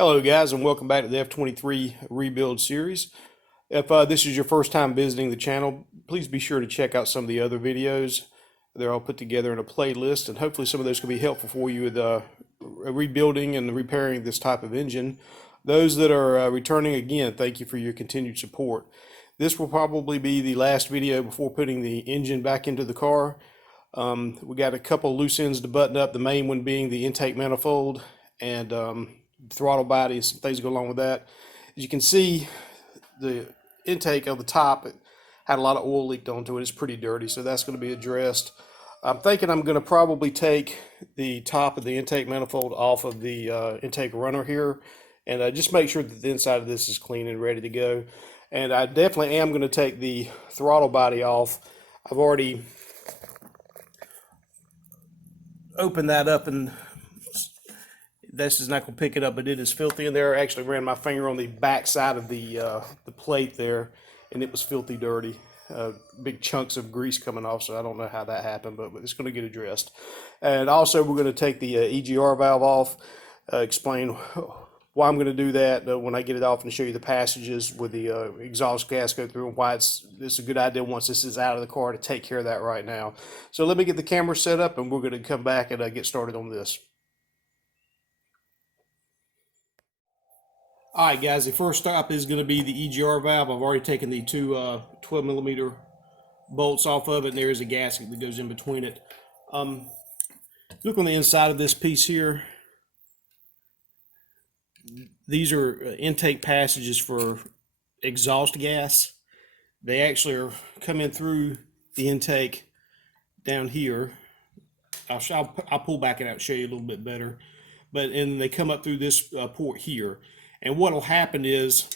Hello guys, and welcome back to the F23 rebuild series. If this is your first time visiting the channel, please be sure to check out some of the other videos. They're all put together in a playlist, and hopefully some of those can be helpful for you with rebuilding and repairing this type of engine. Those that are returning, again, thank you for your continued support. This will probably be the last video before putting the engine back into the car. We got a couple loose ends to button up, the main one being the intake manifold and throttle body, some things go along with that. As you can see, the intake of the top had a lot of oil leaked onto it. It's pretty dirty, so that's going to be addressed. I'm thinking I'm going to probably take the top of the intake manifold off of the intake runner here, and just make sure that the inside of this is clean and ready to go. And I definitely am going to take the throttle body off. I've already opened that up, and this is not going to pick it up, but it is filthy in there. I actually ran my finger on the back side of the plate there, and it was filthy dirty. Big chunks of grease coming off, so I don't know how that happened, but it's going to get addressed. And also, we're going to take the EGR valve off, explain why I'm going to do that when I get it off, and show you the passages with the exhaust gas go through, and why it's a good idea once this is out of the car to take care of that right now. So let me get the camera set up, and we're going to come back and get started on this. All right, guys, the first stop is going to be the EGR valve. I've already taken the two 12 millimeter bolts off of it, and there's a gasket that goes in between it. Look on the inside of this piece here. These are intake passages for exhaust gas. They actually are coming through the intake down here. I'll pull back it out and show you a little bit better. And they come up through this port here. And what will happen is,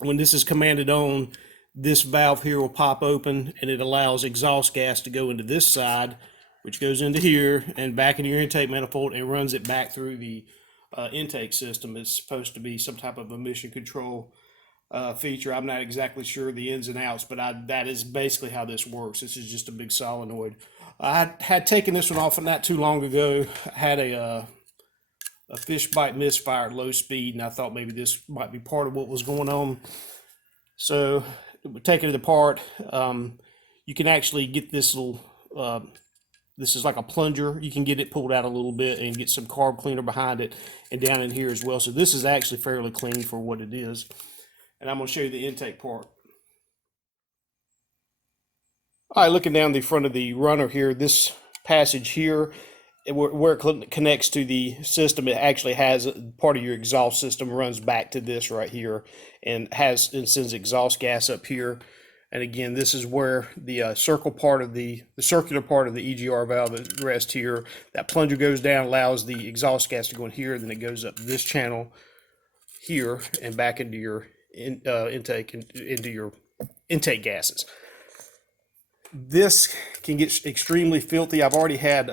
when this is commanded on, this valve here will pop open, and it allows exhaust gas to go into this side, which goes into here and back into your intake manifold, and runs it back through the intake system. It's supposed to be some type of emission control feature. I'm not exactly sure the ins and outs, but that is basically how this works. This is just a big solenoid. I had taken this one off not too long ago. I had a fish bite misfire at low speed, and I thought maybe this might be part of what was going on. So taking it apart, you can actually get this little, this is like a plunger. You can get it pulled out a little bit and get some carb cleaner behind it and down in here as well. So this is actually fairly clean for what it is. And I'm going to show you the intake part. All right, looking down the front of the runner here, this passage here, where it connects to the system, it actually has part of your exhaust system runs back to this right here, and sends exhaust gas up here. And again, this is where the circular part of the EGR valve rests here. That plunger goes down, allows the exhaust gas to go in here, then it goes up this channel here and back into your into your intake gases. This can get extremely filthy. I've already had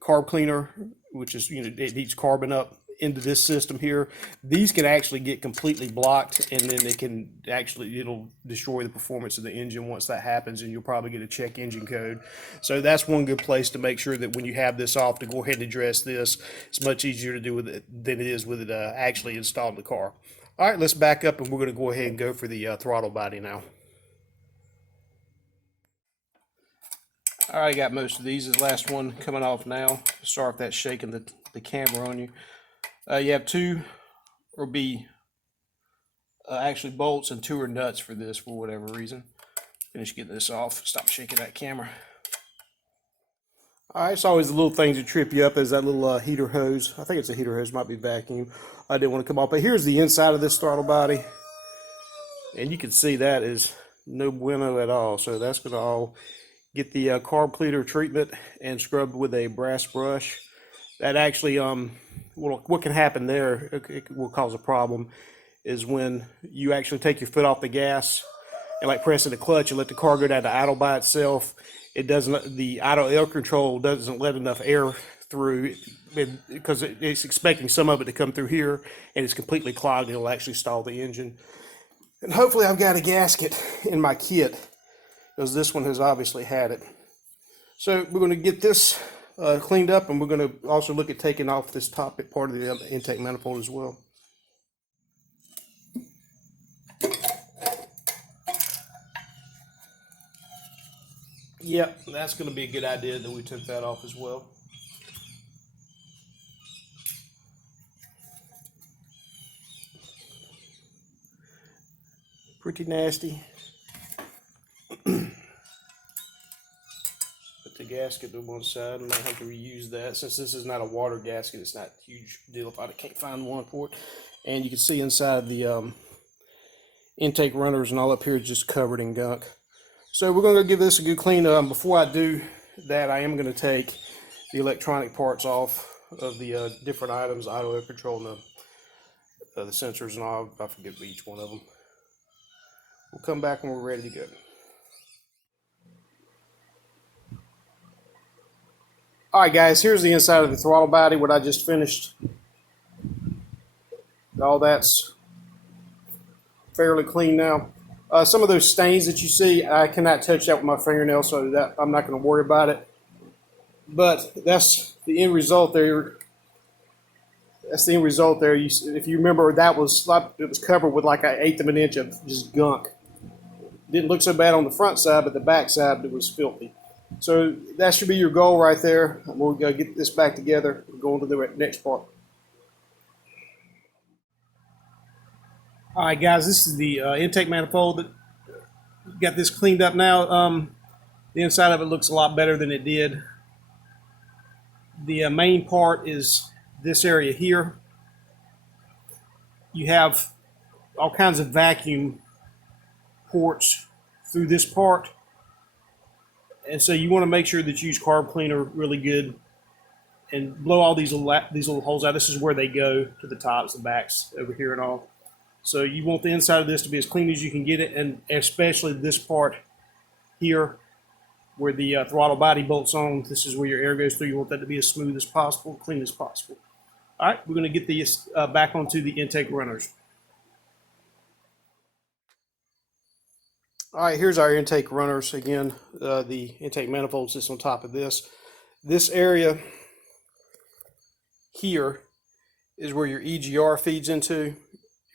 carb cleaner, which is, it heats carbon up into this system here. These can actually get completely blocked, and then it'll destroy the performance of the engine once that happens, and you'll probably get a check engine code. So that's one good place to make sure that when you have this off, to go ahead and address this. It's much easier to do with it than it is with it actually installed in the car. All right, let's back up, and we're going to go ahead and go for the throttle body now. All right, I got most of these. This last one coming off now. Sorry if that's shaking the camera on you. You have two actually bolts, and two are nuts for this for whatever reason. Finish getting this off. Stop shaking that camera. All right, it's always the little things that trip you up. Is that little heater hose. I think it's a heater hose, might be vacuum. I didn't want to come off, but here's the inside of this throttle body. And you can see that is no bueno at all. So that's going to all get the carb cleaner treatment and scrubbed with a brass brush. That actually, what can happen there, it will cause a problem, is when you actually take your foot off the gas and like pressing the clutch and let the car go down to idle by itself. It doesn't, the idle air control doesn't let enough air through, because it's expecting some of it to come through here, and it's completely clogged. It'll actually stall the engine. And hopefully I've got a gasket in my kit, because this one has obviously had it. So we're going to get this cleaned up, and we're going to also look at taking off this top part of the intake manifold as well. Yep, that's going to be a good idea that we took that off as well. Pretty nasty. Put the gasket to one side. I might have to reuse that. Since this is not a water gasket, it's not a huge deal if I can't find one for it. And you can see inside the intake runners and all up here is just covered in gunk. So we're going to give this a good clean. Before I do that, I am going to take the electronic parts off of the different items, idle air control, and the sensors and all. I forget each one of them. We'll come back when we're ready to go. All right, guys, here's the inside of the throttle body, what I just finished. All that's fairly clean now. Some of those stains that you see, I cannot touch that with my fingernail, so that I'm not going to worry about it. But that's the end result there. That's the end result there. If you remember, it was covered with like an 1/8 of an inch of just gunk. Didn't look so bad on the front side, but the back side, it was filthy. So that should be your goal right there. We'll get this back together and go on to the next part. All right, guys, this is the intake manifold. Got this cleaned up now. The inside of it looks a lot better than it did. The main part is this area here. You have all kinds of vacuum ports through this part. And so you want to make sure that you use carb cleaner really good and blow all these little holes out. This is where they go to the tops, the backs over here and all. So you want the inside of this to be as clean as you can get it, and especially this part here where the throttle body bolts on. This is where your air goes through. You want that to be as smooth as possible, clean as possible. All right, we're going to get these back onto the intake runners. All right, here's our intake runners. Again, the intake manifold sits on top of this. This area here is where your EGR feeds into.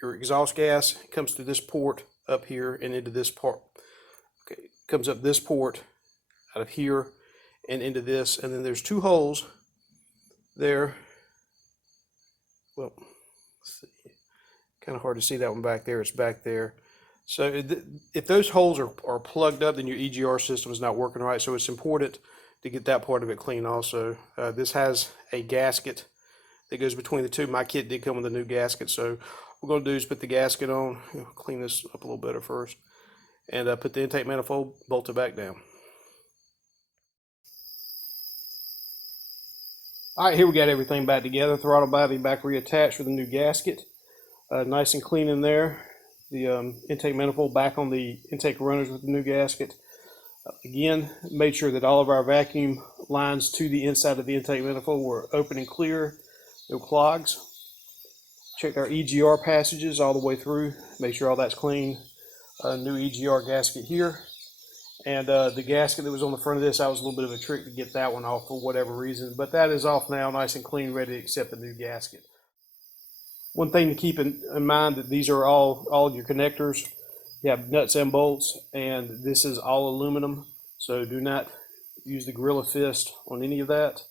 Your exhaust gas comes through this port up here and into this part. Okay, comes up this port out of here and into this, and then there's two holes there. Well, let's see. Kind of hard to see that one back there. It's back there. So if those holes are plugged up, then your EGR system is not working right. So it's important to get that part of it clean also. This has a gasket that goes between the two. My kit did come with a new gasket, so what we're going to do is put the gasket on, clean this up a little better first, and put the intake manifold, bolt it back down. All right, here we got everything back together. Throttle body back reattached with a new gasket. Nice and clean in there. The intake manifold back on the intake runners with the new gasket. Again, made sure that all of our vacuum lines to the inside of the intake manifold were open and clear, no clogs. Checked our EGR passages all the way through, make sure all that's clean. New EGR gasket here. And the gasket that was on the front of this, that was a little bit of a trick to get that one off for whatever reason, but that is off now, nice and clean, ready to accept the new gasket. One thing to keep in mind that these are all of your connectors. You have nuts and bolts, and this is all aluminum, so do not use the Gorilla Fist on any of that.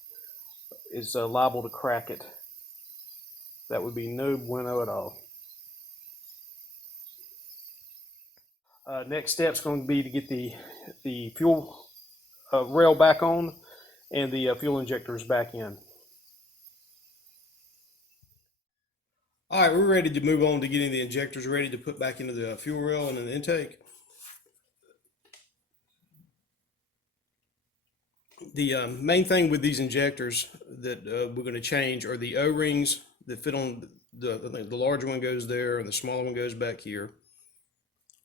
It's liable to crack it. That would be no bueno at all. Next step is going to be to get the fuel rail back on and the fuel injectors back in. All right, we're ready to move on to getting the injectors ready to put back into the fuel rail and in the intake. The main thing with these injectors that we're going to change are the O-rings that fit on the larger one goes there and the smaller one goes back here,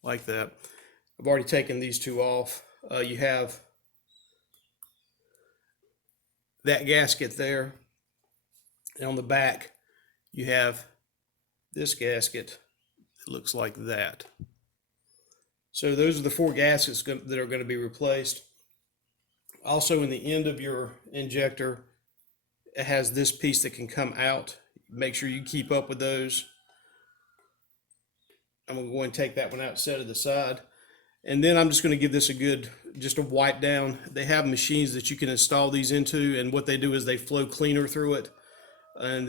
like that. I've already taken these two off. You have that gasket there, and on the back you have this gasket that looks like that. So those are the four gaskets that are going to be replaced. Also, in the end of your injector, it has this piece that can come out. Make sure you keep up with those. I'm going to go and take that one out, set it aside. And then I'm just going to give this just a wipe down. They have machines that you can install these into, and what they do is they flow cleaner through it, and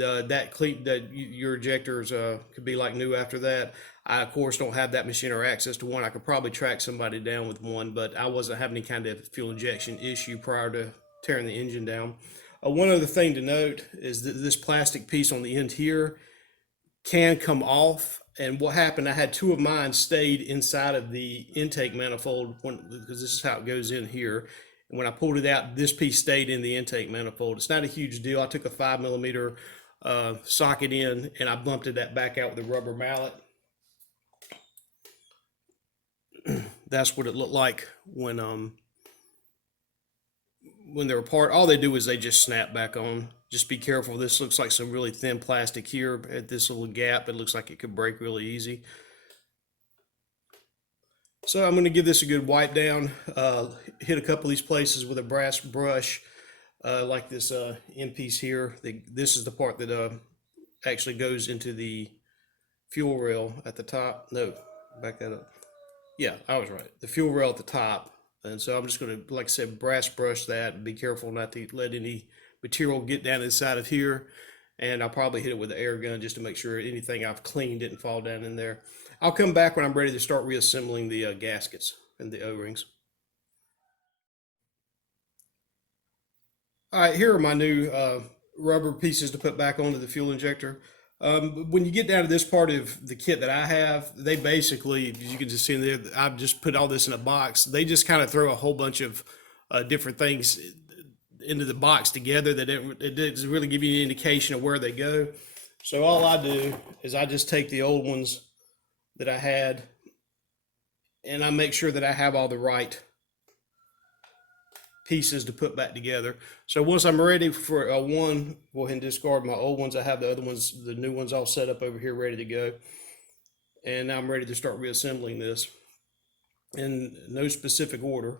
your injectors could be like new after that. I of course don't have that machine or access to one. I could probably track somebody down with one, but I wasn't having any kind of fuel injection issue prior to tearing the engine down. One other thing to note is that this plastic piece on the end here can come off. And what happened, I had two of mine stayed inside of the intake manifold because this is how it goes in here. And when I pulled it out, this piece stayed in the intake manifold. It's not a huge deal. I took a 5mm socket in and I bumped that back out with a rubber mallet. That's what it looked like when they're apart. All they do is they just snap back on. Just be careful. This looks like some really thin plastic here at this little gap. It looks like it could break really easy. So I'm going to give this a good wipe down, hit a couple of these places with a brass brush, like this end piece here. This is the part that actually goes into the fuel rail at the top. No, back that up. Yeah, I was right. The fuel rail at the top. And so I'm just going to, like I said, brass brush that and be careful not to let any material get down inside of here. And I'll probably hit it with an air gun just to make sure anything I've cleaned didn't fall down in there. I'll come back when I'm ready to start reassembling the gaskets and the O-rings. All right, here are my new rubber pieces to put back onto the fuel injector. When you get down to this part of the kit that I have, they basically, as you can just see in there, I've just put all this in a box. They just kind of throw a whole bunch of different things into the box together that it doesn't really give you any indication of where they go. So all I do is I just take the old ones that I had and I make sure that I have all the right pieces to put back together. So once I'm ready for one, go ahead and discard my old ones. I have the other ones, the new ones all set up over here ready to go. And now I'm ready to start reassembling this in no specific order.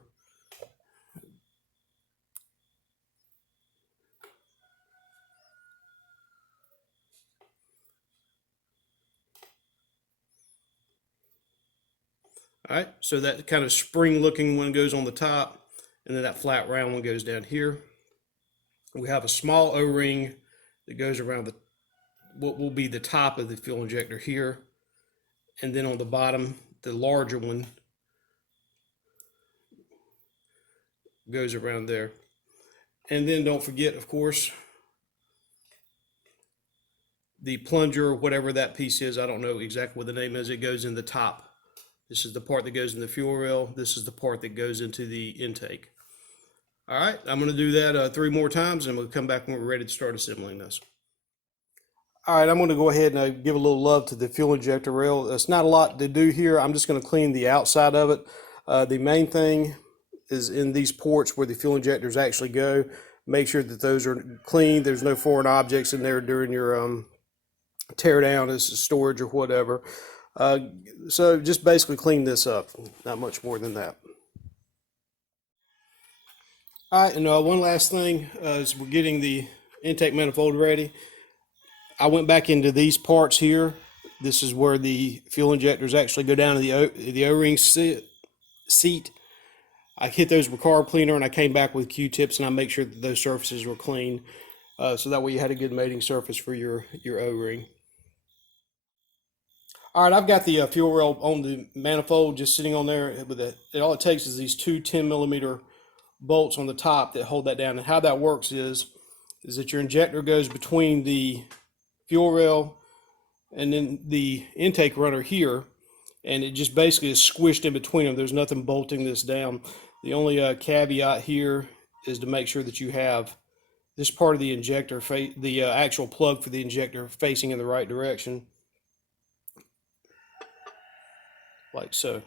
All right, so that kind of spring looking one goes on the top, and then that flat round one goes down here. We have a small O-ring that goes around what will be the top of the fuel injector here. And then on the bottom, the larger one goes around there. And then don't forget, of course, the plunger, whatever that piece is, I don't know exactly what the name is, it goes in the top. This is the part that goes in the fuel rail. This is the part that goes into the intake. All right, I'm going to do that 3 more times, and we'll come back when we're ready to start assembling this. All right, I'm going to go ahead and give a little love to the fuel injector rail. There's not a lot to do here. I'm just going to clean the outside of it. The main thing is in these ports where the fuel injectors actually go. Make sure that those are clean. There's no foreign objects in there during your tear down as storage or whatever. So just basically clean this up. Not much more than that. All right, and one last thing is we're getting the intake manifold ready. I went back into these parts here. This is where the fuel injectors actually go down to the O-ring seat. I hit those with carb cleaner and I came back with Q-tips and I make sure that those surfaces were clean, so that way you had a good mating surface for your O-ring. All right, I've got the fuel rail on the manifold just sitting on there with all it takes is these two 10mm bolts on the top that hold that down. And how that works is that your injector goes between the fuel rail and then the intake runner here, and it just basically is squished in between them. There's nothing bolting this down. The only caveat here is to make sure that you have this part of the injector, the actual plug for the injector, facing in the right direction, like so.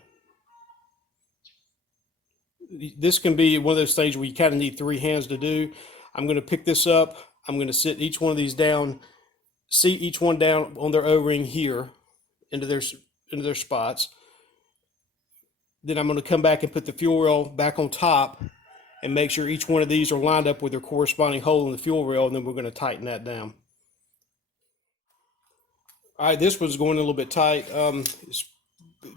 This can be one of those things where you kind of need 3 hands to do. I'm going to pick this up. I'm going to sit each one of these down, seat each one down on their O-ring here into their spots. Then I'm going to come back and put the fuel rail back on top and make sure each one of these are lined up with their corresponding hole in the fuel rail, and then we're going to tighten that down. All right, this one's going a little bit tight.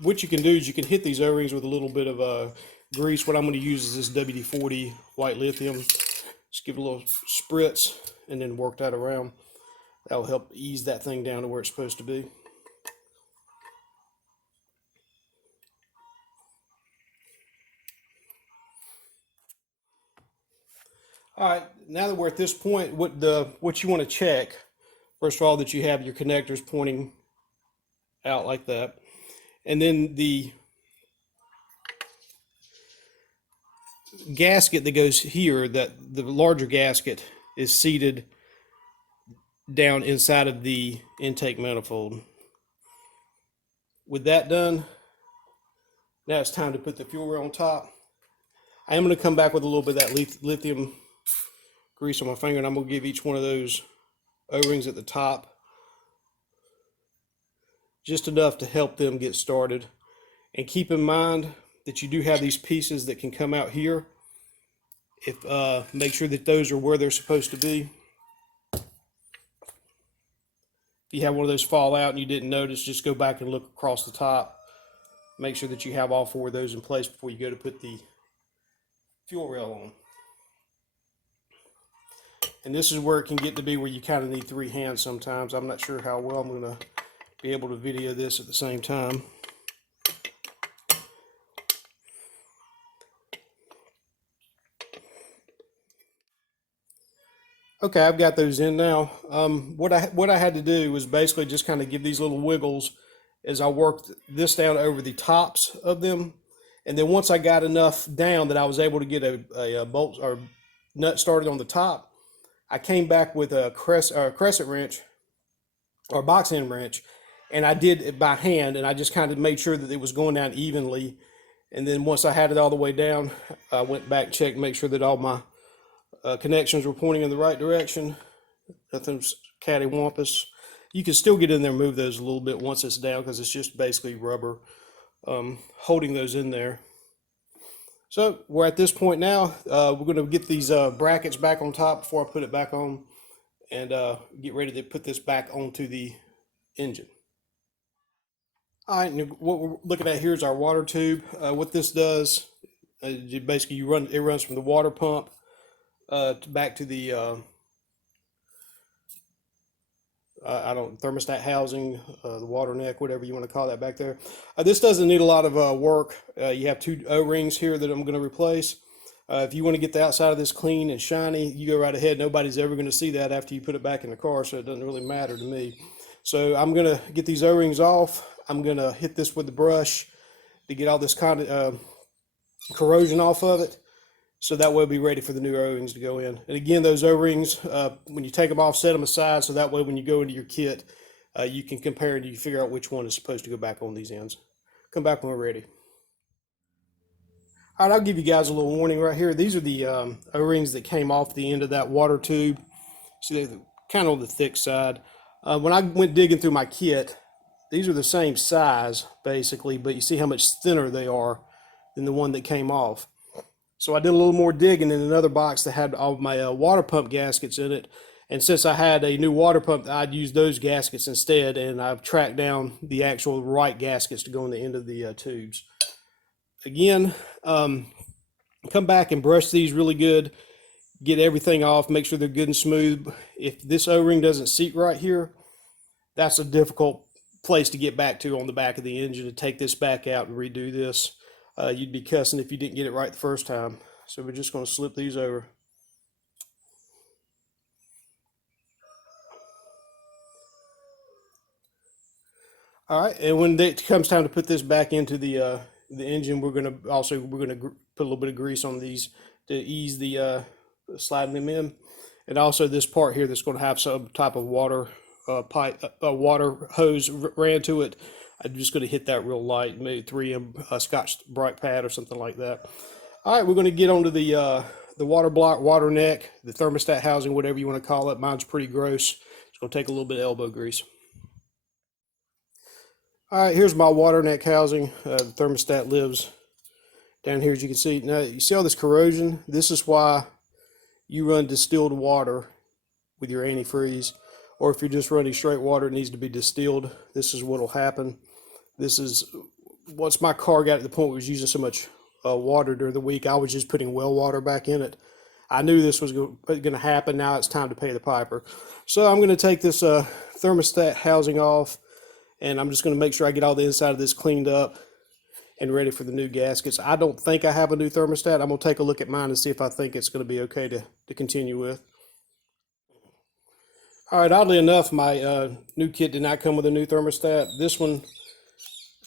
what you can do is you can hit these O-rings with a little bit of grease. What I'm going to use is this WD-40 white lithium. Just give it a little spritz and then work that around. That'll help ease that thing down to where it's supposed to be. All right, now that we're at this point, what you want to check, first of all, that you have your connectors pointing out like that. And then the gasket that goes here, that the larger gasket is seated down inside of the intake manifold. With that done, now it's time to put the fuel rail on top. I am going to come back with a little bit of that lithium grease on my finger, and I'm going to give each one of those O-rings at the top just enough to help them get started. And keep in mind that you do have these pieces that can come out here. Make sure that those are where they're supposed to be. If you have one of those fall out and you didn't notice, just go back and look across the top. Make sure that you have all four of those in place before you go to put the fuel rail on. And this is where it can get to be where you kind of need three hands sometimes. I'm not sure how well I'm going to be able to video this at the same time. Okay, I've got those in now. What I had to do was basically just kind of give these little wiggles as I worked this down over the tops of them. And then once I got enough down that I was able to get a bolt or nut started on the top, I came back with a crescent wrench or box end wrench, and I did it by hand, and I just kind of made sure that it was going down evenly. And then once I had it all the way down, I went back, checked, make sure that all my connections were pointing in the right direction. Nothing's cattywampus. You can still get in there and move those a little bit once it's down, because it's just basically rubber holding those in there. So we're at this point now. We're going to get these brackets back on top before I put it back on, and get ready to put this back onto the engine. All right, and what we're looking at here is our water tube. What this does, basically it runs from the water pump back to the thermostat housing, the water neck, whatever you want to call that back there. This doesn't need a lot of work. You have two O-rings here that I'm going to replace. If you want to get the outside of this clean and shiny, you go right ahead. Nobody's ever going to see that after you put it back in the car, so it doesn't really matter to me. So I'm going to get these O-rings off. I'm going to hit this with the brush to get all this kind of corrosion off of it, so that way we'll be ready for the new O-rings to go in. And again, those O-rings, when you take them off, set them aside, so that way when you go into your kit, you can compare and you can figure out which one is supposed to go back on these ends. Come back when we're ready. All right, I'll give you guys a little warning right here. These are the O-rings that came off the end of that water tube. See, they're kind of on the thick side. When I went digging through my kit, these are the same size, basically, but you see how much thinner they are than the one that came off. So I did a little more digging in another box that had all my water pump gaskets in it. And since I had a new water pump, I'd use those gaskets instead, and I've tracked down the actual right gaskets to go on the end of the tubes. Again, come back and brush these really good, get everything off, make sure they're good and smooth. If this O-ring doesn't seat right here, that's a difficult place to get back to on the back of the engine, to take this back out and redo this. You'd be cussing if you didn't get it right the first time. So we're just going to slip these over. All right, and when it comes time to put this back into the engine, we're going to put a little bit of grease on these to ease the sliding them in, and also this part here that's going to have some type of water pipe, water hose ran to it. I'm just going to hit that real light, maybe 3M Scotch-Brite pad or something like that. All right, we're going to get onto the water block, water neck, the thermostat housing, whatever you want to call it. Mine's pretty gross. It's going to take a little bit of elbow grease. All right, here's my water neck housing. The thermostat lives down here, as you can see. Now, you see all this corrosion? This is why you run distilled water with your antifreeze. Or if you're just running straight water, it needs to be distilled. This is what will happen. This is once my car got to the point where it was using so much water during the week, I was just putting well water back in it. I knew this was going to happen. Now it's time to pay the piper. So I'm going to take this thermostat housing off, and I'm just going to make sure I get all the inside of this cleaned up and ready for the new gaskets. I don't think I have a new thermostat. I'm going to take a look at mine and see if I think it's going to be okay to continue with. All right, oddly enough, my new kit did not come with a new thermostat. This one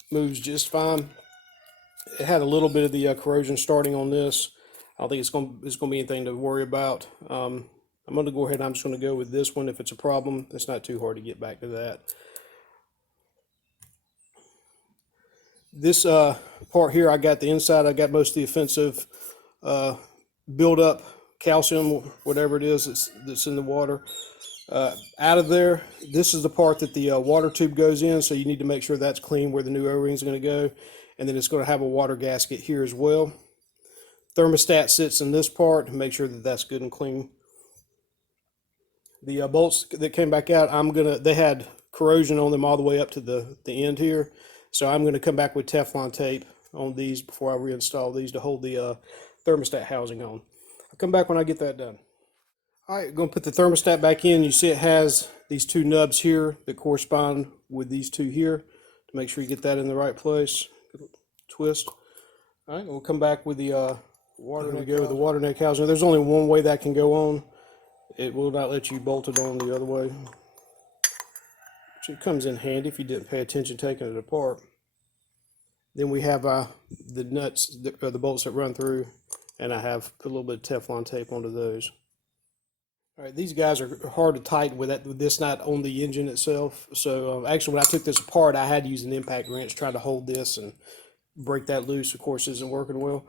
moves just fine. It had a little bit of the corrosion starting on this. I don't think it's going to be anything to worry about. I'm going to go ahead and I'm just going to go with this one. If it's a problem, it's not too hard to get back to that. This part here, I got the inside. I got most of the offensive build-up calcium, whatever it is that's in the water. Out of there, this is the part that the water tube goes in, so you need to make sure that's clean where the new O-ring is going to go. And then it's going to have a water gasket here as well. Thermostat sits in this part. Make sure that that's good and clean. The bolts that came back out, they had corrosion on them all the way up to the end here. So I'm going to come back with Teflon tape on these before I reinstall these to hold the thermostat housing on. I'll come back when I get that done. All right, going to put the thermostat back in. You see it has these two nubs here that correspond with these two here to make sure you get that in the right place. Twist. All right, we'll come back with the water neck. Go with the water neck housing. There's only one way that can go on. It will not let you bolt it on the other way. It comes in handy if you didn't pay attention taking it apart. Then we have the nuts, the bolts that run through, and I have put a little bit of Teflon tape onto those. All right, these guys are hard to tighten with this not on the engine itself. So actually, when I took this apart, I had to use an impact wrench trying to hold this and break that loose. Of course, isn't working well.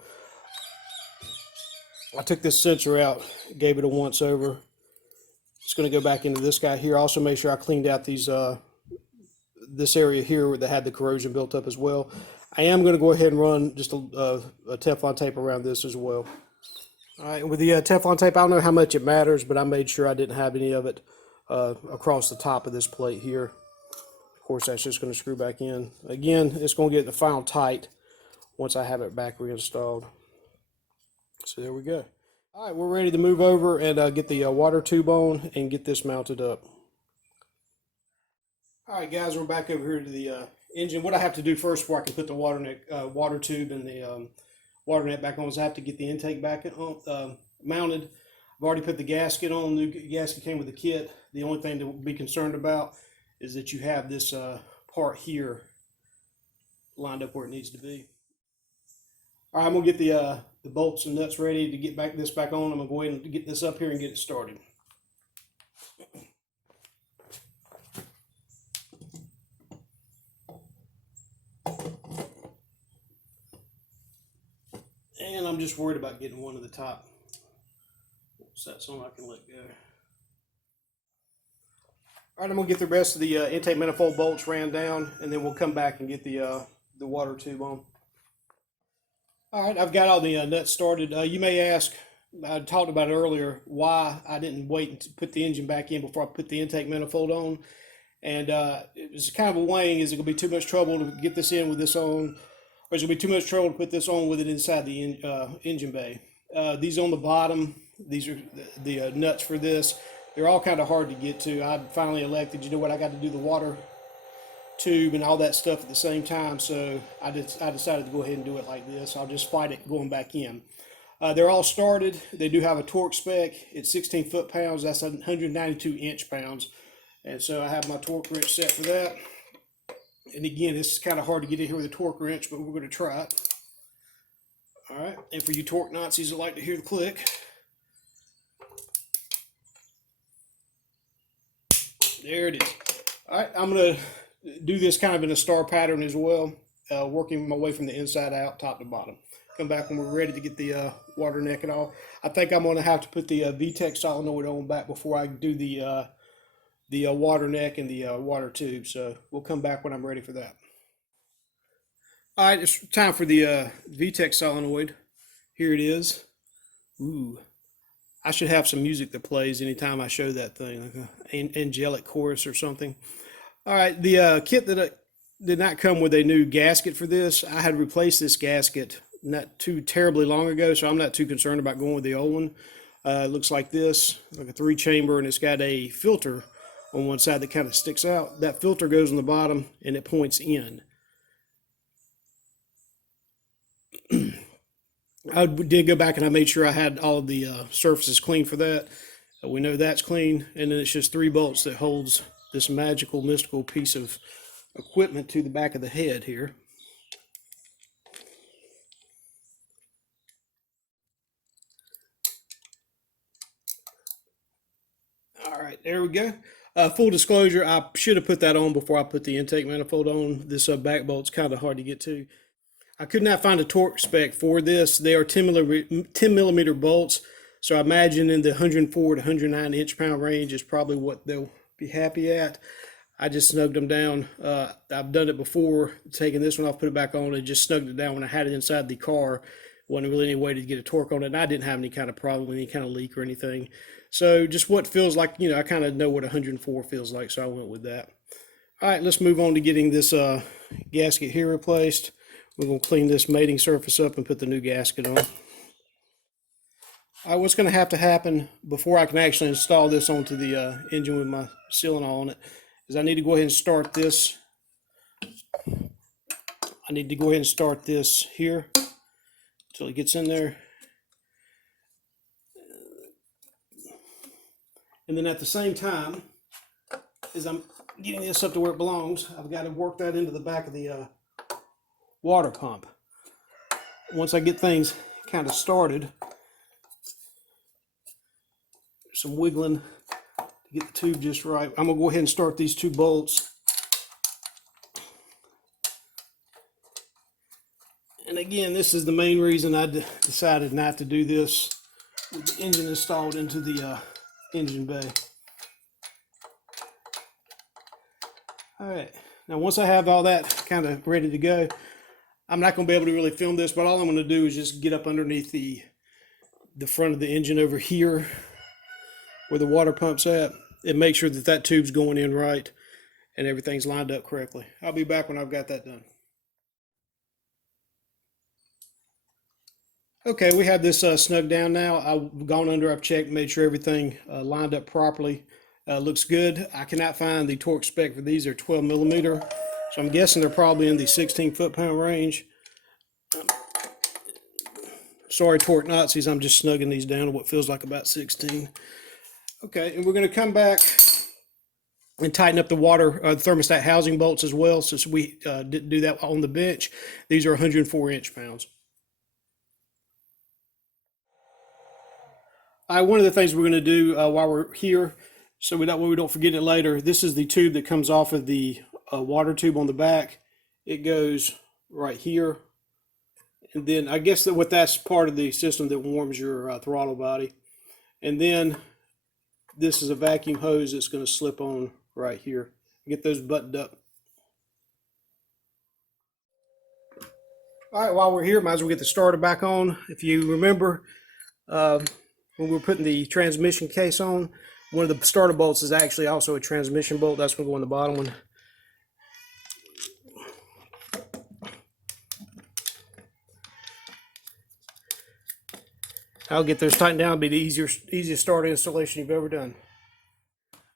I took this sensor out, gave it a once over. It's going to go back into this guy here. Also, make sure I cleaned out these this area here that had the corrosion built up as well. I am going to go ahead and run just a Teflon tape around this as well. All right, with the Teflon tape, I don't know how much it matters, but I made sure I didn't have any of it across the top of this plate here. Of course, that's just going to screw back in. Again, it's going to get the final tight once I have it back reinstalled. So there we go. All right, we're ready to move over and get the water tube on and get this mounted up. All right, guys, we're back over here to the engine. What I have to do first before I can put the water tube and the water net back on is I have to get the intake back mounted. I've already put the gasket on. The new gasket came with the kit. The only thing to be concerned about is that you have this part here lined up where it needs to be. All right, I'm gonna get the bolts and nuts ready to get this back on. I'm gonna go ahead and get this up here and get it started. And I'm just worried about getting one of the top sets on I can let go. All right, I'm gonna get the rest of the intake manifold bolts ran down, and then we'll come back and get the water tube on. All right, I've got all the nuts started. You may ask, I talked about it earlier, why I didn't wait to put the engine back in before I put the intake manifold on. And it was kind of a weighing, is it going to be too much trouble to get this in with this on, or is it going to be too much trouble to put this on with it inside the engine bay? These on the bottom, these are the nuts for this. They're all kind of hard to get to. I finally elected, you know what, I got to do the water tube and all that stuff at the same time, so I decided to go ahead and do it like this. I'll just fight it going back in. They're all started. They do have a torque spec. It's 16 foot-pounds. That's 192 inch-pounds. And so I have my torque wrench set for that. And again, it's kind of hard to get in here with a torque wrench, but we're going to try it. All right, and for you torque Nazis that like to hear the click, there it is. All right, I'm going to do this kind of in a star pattern as well, working my way from the inside out, top to bottom. Come back when we're ready to get the water neck and all. I think I'm going to have to put the VTEC solenoid on back before I do the water neck and the water tube. So we'll come back when I'm ready for that. All right, it's time for the VTEC solenoid. Here it is. Ooh, I should have some music that plays anytime I show that thing, like an angelic chorus or something. All right, the kit that did not come with a new gasket for this. I had replaced this gasket not too terribly long ago, so I'm not too concerned about going with the old one. It looks like this, like a 3-chamber, and it's got a filter on one side that kind of sticks out. That filter goes on the bottom and it points in. I did go back and I made sure I had all of the surfaces clean for that. We know that's clean, and then it's just 3 bolts that holds this magical, mystical piece of equipment to the back of the head here. All right, there we go. Full disclosure, I should have put that on before I put the intake manifold on. This back bolt's kind of hard to get to. I could not find a torque spec for this. They are 10 millimeter bolts, so I imagine in the 104 to 109 inch-pound range is probably what they'll be happy at. I just snugged them down. I've done it before, taking this one off, put it back on, and just snugged it down when I had it inside the car. Wasn't really any way to get a torque on it, and I didn't have any kind of problem, any kind of leak or anything. So just what feels like, you know, I kind of know what 104 feels like, so I went with that. All right, let's move on to getting this gasket here replaced. We're going to clean this mating surface up and put the new gasket on. All right, what's going to happen before I can actually install this onto the engine with my sealant on it is I need to go ahead and start this. I need to go ahead and start this here until it gets in there. And then at the same time, as I'm getting this up to where it belongs, I've got to work that into the back of the water pump. Once I get things kind of started, some wiggling to get the tube just right. I'm going to go ahead and start these 2 bolts. And again, this is the main reason I decided not to do this with the engine installed into the engine bay. All right, now once I have all that kind of ready to go, I'm not going to be able to really film this, but all I'm going to do is just get up underneath the front of the engine over here where the water pump's at and make sure that that tube's going in right and everything's lined up correctly. I'll be back when I've got that done. Okay, we have this snugged down now. I've gone under, I've checked, made sure everything lined up properly. Looks good. I cannot find the torque spec for these. They're 12 millimeter. So I'm guessing they're probably in the 16 foot-pound range. Sorry, torque Nazis, I'm just snugging these down to what feels like about 16. Okay, and we're going to come back and tighten up the thermostat housing bolts as well, since we didn't do that on the bench. These are 104 inch-pounds. One of the things we're going to do while we're here, so we don't forget it later, this is the tube that comes off of the water tube on the back. It goes right here. And then I guess that's part of the system that warms your throttle body. And then this is a vacuum hose that's going to slip on right here. Get those buttoned up. All right, while we're here, might as well get the starter back on. If you remember, when we were putting the transmission case on, one of the starter bolts is actually also a transmission bolt. That's going to go on the bottom one. I'll get those tightened down. It'll be the easiest starter installation you've ever done.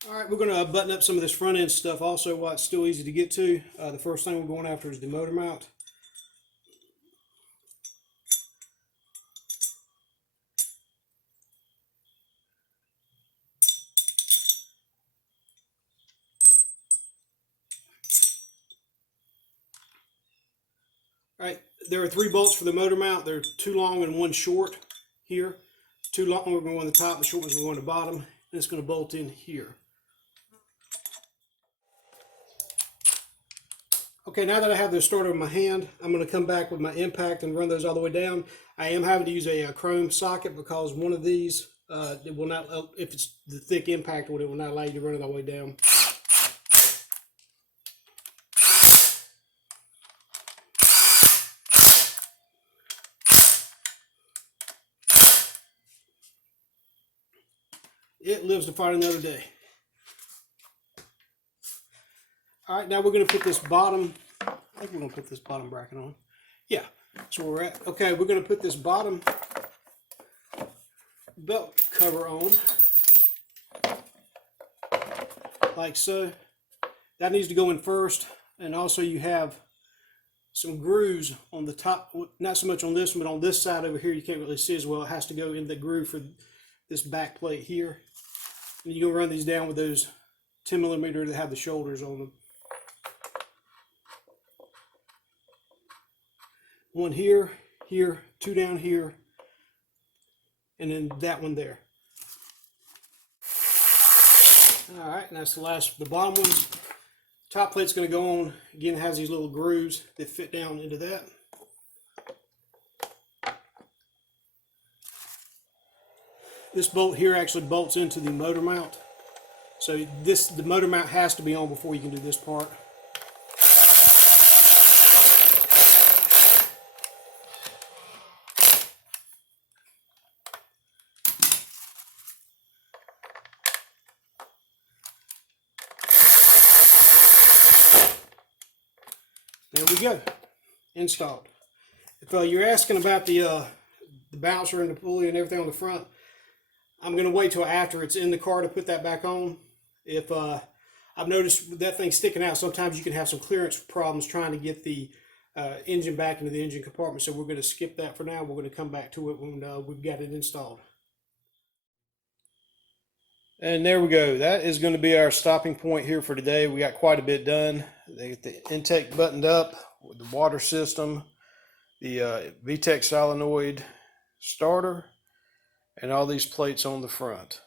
All right, we're going to button up some of this front end stuff also while it's still easy to get to. The first thing we're going after is the motor mount. All right, there are 3 bolts for the motor mount. They're 2 long and 1 short here. 2 long, we're going on the top, the short one's going on the bottom, and it's going to bolt in here. Okay, now that I have this starter in my hand, I'm going to come back with my impact and run those all the way down. I am having to use a chrome socket because one of these, it will not, if it's the thick impact one, it will not allow you to run it all the way down. It lives to fight another day. All right, now we're going to put this bottom think we're going to put this bottom bracket on. Yeah, that's where we're at. Okay, we're going to put this bottom belt cover on, like so. That needs to go in first, and also you have some grooves on the top, not so much on this one, but on this side over here you can't really see as well. It has to go in the groove for this back plate here. And you're going to run these down with those 10mm that have the shoulders on them. One here, here, two down here, and then that one there. All right, and that's the last, the bottom one. Top plate's going to go on. Again, it has these little grooves that fit down into that. This bolt here actually bolts into the motor mount. So the motor mount has to be on before you can do this part. There we go, installed. If you're asking about the bouncer and the pulley and everything on the front, I'm going to wait till after it's in the car to put that back on. If I've noticed with that thing sticking out, sometimes you can have some clearance problems trying to get the engine back into the engine compartment. So we're going to skip that for now. We're going to come back to it when we've got it installed. And there we go. That is going to be our stopping point here for today. We got quite a bit done. They get the intake buttoned up with the water system, the VTEC solenoid starter, and all these plates on the front.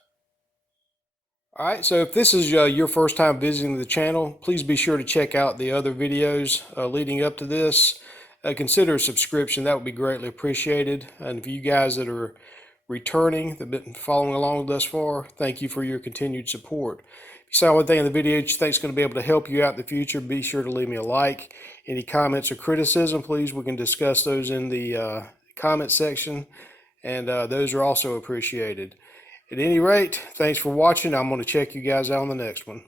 All right, so if this is your first time visiting the channel, please be sure to check out the other videos leading up to this. Consider a subscription. That would be greatly appreciated. And for you guys that are returning, that have been following along thus far, thank you for your continued support. If you saw one thing in the video that you think is going to be able to help you out in the future, be sure to leave me a like. Any comments or criticism, please, we can discuss those in the comment section, and those are also appreciated. At any rate, thanks for watching. I'm going to check you guys out on the next one.